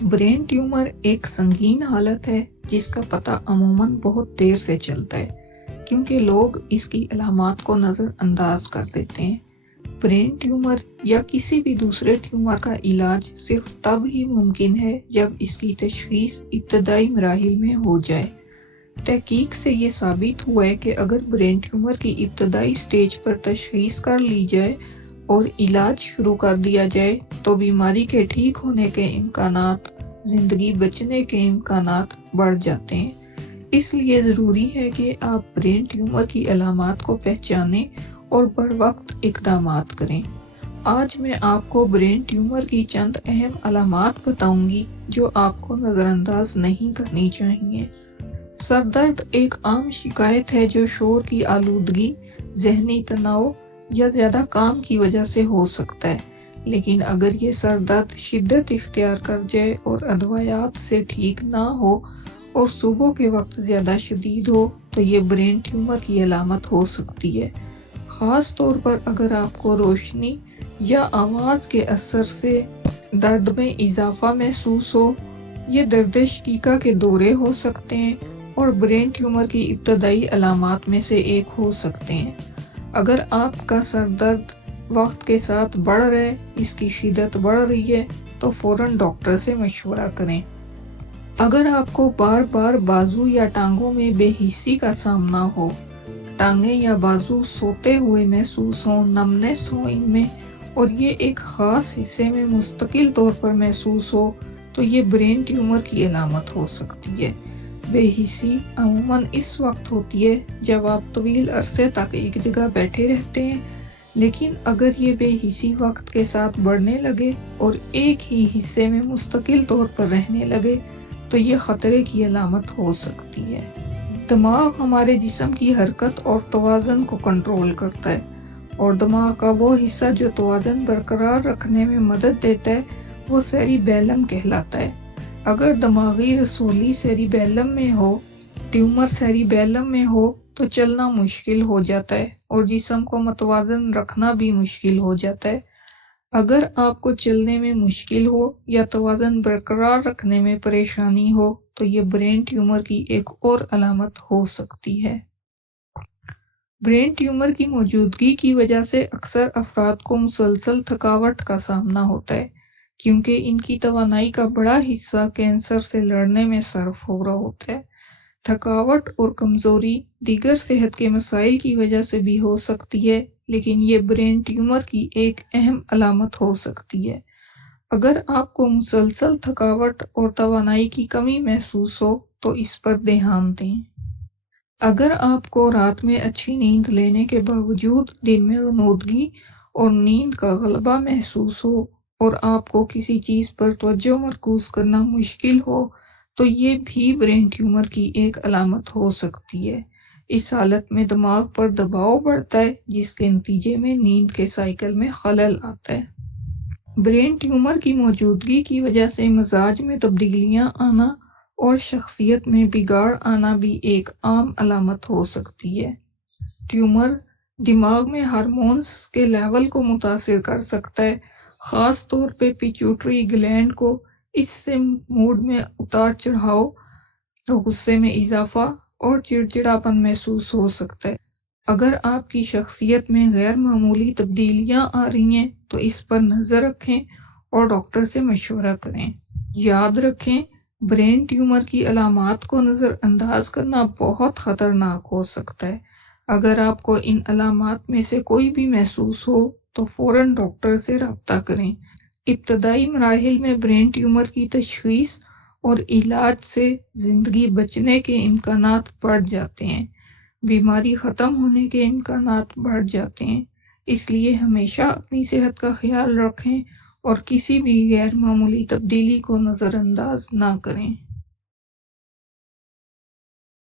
Brain tumour एक संगीन हालत है जिसका पता अमूमन बहुत देर से चलता है क्योंकि लोग इसकी अलामात को नज़रअंदाज कर देते हैं। ब्रेन ट्यूमर या किसी भी दूसरे ट्यूमर का इलाज सिर्फ तब ही मुमकिन है जब इसकी तशखीस इब्तदाई मराहिल में हो जाए। तहकीक से ये साबित हुआ है कि अगर ब्रेन ट्यूमर की इब्तदाई स्टेज पर तशखीस कर ली जाए और इलाज शुरू कर दिया जाए तो बीमारी के ठीक होने के इम्कानात, जिंदगी बचने के इम्कानात बढ़ जाते हैं। इसलिए ज़रूरी है कि आप ब्रेन ट्यूमर की अलामात को पहचानें और बर वक्त इक़दामात करें। आज मैं आपको ब्रेन ट्यूमर की चंद अहम अलामात बताऊंगी जो आपको नज़रअंदाज नहीं करनी चाहिए। सर दर्द एक आम शिकायत है जो शोर की आलूदगी, जहनी तनाव या ज़्यादा काम की वजह से हो सकता है, लेकिन अगर ये सर दर्द शिद्दत इख्तियार कर जाए और अदवायात से ठीक ना हो और सुबह के वक्त ज़्यादा शदीद हो तो ये ब्रेन ट्यूमर की अलामत हो सकती है। ख़ास तौर पर अगर आपको रोशनी या आवाज़ के असर से दर्द में इजाफा महसूस हो, ये दर्द शकीका के दौरे हो सकते हैं और ब्रेन ट्यूमर की इब्तदाई अलामात में से एक हो सकते हैं। अगर आपका सर दर्द वक्त के साथ बढ़ रहा है, इसकी शिद्दत बढ़ रही है तो फौरन डॉक्टर से मशवरा करें। अगर आपको बार बार बाजू या टांगों में बेहिस्सी का सामना हो, टांगे या बाजू सोते हुए महसूस हो, नमनेस हो इनमें और ये एक खास हिस्से में मुस्तकिल तौर पर महसूस हो तो ये ब्रेन ट्यूमर की अलामत हो सकती है। बेहिस्सी अमूमन इस वक्त होती है जब आप तवील अरसे तक एक जगह बैठे रहते हैं, लेकिन अगर ये बेहिस्सी वक्त के साथ बढ़ने लगे और एक ही हिस्से में मुस्तकिल तौर पर रहने लगे तो ये खतरे की अलामत हो सकती है। दिमाग हमारे जिस्म की हरकत और तवाज़न को कंट्रोल करता है और दिमाग का वो हिस्सा जो तवाज़न बरकरार रखने में मदद देता है वो सेरिबैलम कहलाता है। अगर दिमागी रसोली सेरिबैलम में हो, ट्यूमर सेरिबैलम में हो तो चलना मुश्किल हो जाता है और जिस्म को मतवाजन रखना भी मुश्किल हो जाता है। अगर आपको चलने में मुश्किल हो या तवाज़न बरकरार रखने में परेशानी हो तो ये ब्रेन ट्यूमर की एक और अलामत हो सकती है। ब्रेन ट्यूमर की मौजूदगी की वजह से अक्सर अफराद को मुसलसल थकावट का सामना होता है क्योंकि इनकी तवानाई का बड़ा हिस्सा कैंसर से लड़ने में सर्फ हो रहा होता है। थकावट और कमजोरी दीगर सेहत के मसाइल की वजह से भी हो सकती है, लेकिन ये ब्रेन ट्यूमर की एक अहम अलामत हो सकती है। अगर आपको मुसलसल थकावट और तवानाई की कमी महसूस हो तो इस पर ध्यान दें। अगर आपको रात में अच्छी नींद लेने के बावजूद दिन में गनूदगी और नींद का गलबा महसूस हो और आपको किसी चीज पर तवज्जो मरकूज करना मुश्किल हो तो ये भी ब्रेन ट्यूमर की एक अलामत हो सकती है। इस हालत में दिमाग पर दबाव बढ़ता है जिसके नतीजे में नींद के साइकिल में खलल आता है। ब्रेन ट्यूमर की मौजूदगी की वजह से मिजाज में तब्दीलियां आना और शख्सियत में बिगाड़ आना भी एक आम अलामत हो सकती है। ट्यूमर दिमाग में हार्मोन्स के लेवल को मुतासिर कर सकता है, खास तौर पे पिट्यूटरी ग्लैंड को। इससे मूड में उतार चढ़ाव, गुस्से में इजाफा और चिड़चिड़ापन महसूस हो सकता है। अगर आपकी शख्सियत में गैर मामूली तब्दीलियां आ रही हैं तो इस पर नजर रखें और डॉक्टर से मशवरा करें। याद रखें, ब्रेन ट्यूमर की अलामात को नजरअंदाज करना बहुत खतरनाक हो सकता है। अगर आपको इन अलामात में से कोई भी महसूस हो तो फौरन डॉक्टर से रब्ता करें। इब्तदाई मराहिल में ब्रेन ट्यूमर की तशखीस और इलाज से जिंदगी बचने के इम्कानात बढ़ जाते हैं, बीमारी ख़त्म होने के इम्कानात बढ़ जाते हैं। इसलिए हमेशा अपनी सेहत का ख्याल रखें और किसी भी गैर मामूली तब्दीली को नज़रअंदाज ना करें।